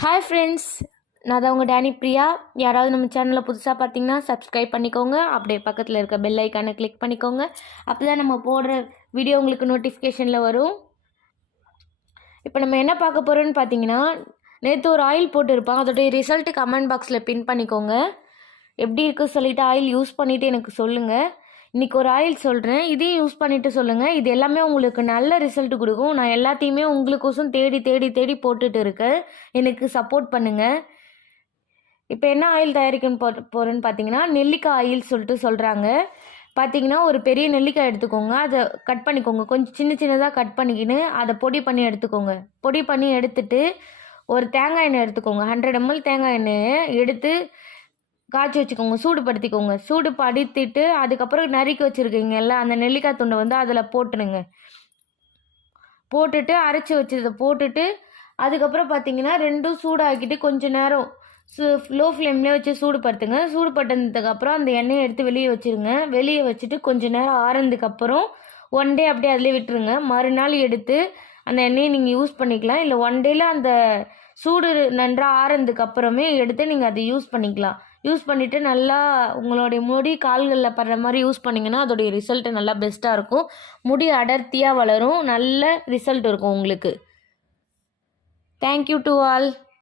Hi friends நான் தான் உங்கள் டேனி பிரியா. யாராவது நம்ம சேனலில் புதுசாக பார்த்தீங்கன்னா சப்ஸ்கிரைப் பண்ணிக்கோங்க. அப்படியே பக்கத்தில் இருக்க பெல் ஐக்கானை கிளிக் பண்ணிக்கோங்க. அப்போ தான் நம்ம போடுற வீடியோ உங்களுக்கு நோட்டிஃபிகேஷனில் வரும். இப்போ நம்ம என்ன பார்க்க போகிறோம்னு பார்த்தீங்கன்னா நேற்று ஒரு ஆயில் போட்டிருப்பான் அதோடைய ரிசல்ட்டு கமெண்ட் பாக்ஸில் பின் பண்ணிக்கோங்க. எப்படி இருக்குன்னு சொல்லிவிட்டு ஆயில் யூஸ் பண்ணிவிட்டு எனக்கு சொல்லுங்கள் இன்றைக்கி ஒரு ஆயில் சொல்கிறேன் இதையும் யூஸ் பண்ணிவிட்டு சொல்லுங்கள் இது எல்லாமே உங்களுக்கு நல்ல ரிசல்ட் கொடுக்கும். நான் எல்லாத்தையுமே உங்களுக்கோசம் தேடி தேடி தேடி போட்டுட்டு இருக்கேன். எனக்கு சப்போர்ட் பண்ணுங்கள் இப்போ என்ன ஆயில் தயாரிக்க போ போகிறேன்னு பார்த்தீங்கன்னா நெல்லிக்காய் ஆயில் சொல்லிட்டு சொல்கிறாங்க பார்த்தீங்கன்னா ஒரு பெரிய நெல்லிக்காய் எடுத்துக்கோங்க. அதை கட் பண்ணிக்கோங்க. கொஞ்சம் சின்ன சின்னதாக கட் பண்ணிக்கின்னு அதை பொடி பண்ணி எடுத்துக்கோங்க. பொடி பண்ணி எடுத்துட்டு ஒரு தேங்காய் எண்ணெய் எடுத்துக்கோங்க. ஹண்ட்ரட் எம்எல் தேங்காய் எண்ணெயை எடுத்து காய்ச்சி வச்சுக்கோங்க சூடுபடுத்திக்கோங்க. சூடு படுத்திட்டு அதுக்கப்புறம் நறுக்கி வச்சுருக்கீங்கல்ல அந்த நெல்லிக்காய் துண்டை வந்து அதில் போட்டுடுங்க போட்டுட்டு அரைச்சி வச்சதை போட்டுட்டு அதுக்கப்புறம் பார்த்தீங்கன்னா ரெண்டும் சூடாக்கிட்டு கொஞ்ச நேரம் சு லோ ஃப்ளேம்லேயே வச்சு சூடுபடுத்துங்க. சூடுபட்டதுக்கப்புறம் அந்த எண்ணெயை எடுத்து வெளியே வச்சுருங்க. வெளியே வச்சுட்டு கொஞ்சம் நேரம் ஆறுனதுக்கப்புறம் ஒன் டே அப்படியே அதிலே விட்டுருங்க. மறுநாள் எடுத்து அந்த எண்ணெயை நீங்கள் யூஸ் பண்ணிக்கலாம். இல்லை ஒன் டேயில் அந்த சூடு நன்றாக ஆறுனதுக்கு அப்புறமே எடுத்து நீங்கள் அதை யூஸ் பண்ணிக்கலாம். யூஸ் பண்ணிவிட்டு நல்லா உங்களுடைய முடி கால்களில் படுற மாதிரி யூஸ் பண்ணிங்கன்னா அதோடைய ரிசல்ட்டு நல்லா பெஸ்ட்டாக இருக்கும். முடி அடர்த்தியாக வளரும். நல்ல ரிசல்ட் இருக்கும் உங்களுக்கு. Thank you to all